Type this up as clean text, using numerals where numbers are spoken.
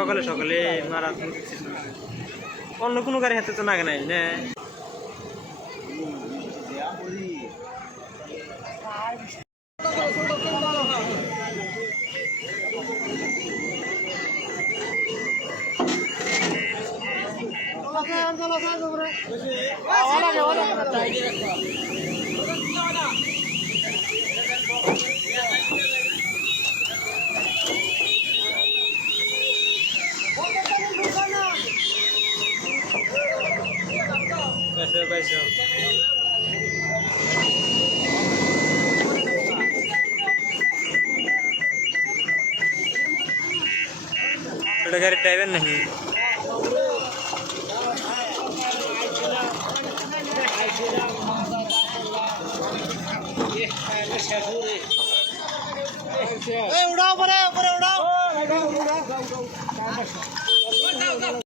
সকালে সকালে মারাত্মক অন্য কোনো গাড়ি হাতে তো নাগে নাই না गाड़ी ड्राइवर नहीं उड़ाओ उड़ाओ उड़ाओ